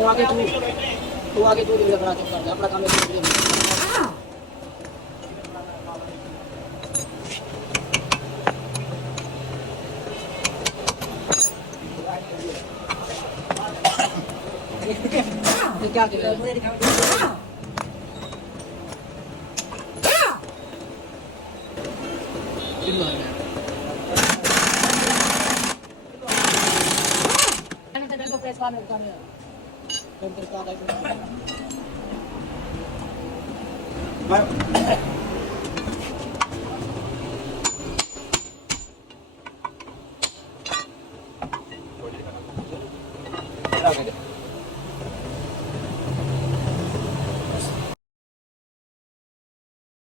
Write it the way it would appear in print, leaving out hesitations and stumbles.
तू आगे तू वीडियो बना चुप कर जा अपना काम है वीडियो ये क्या कर रहा है मैं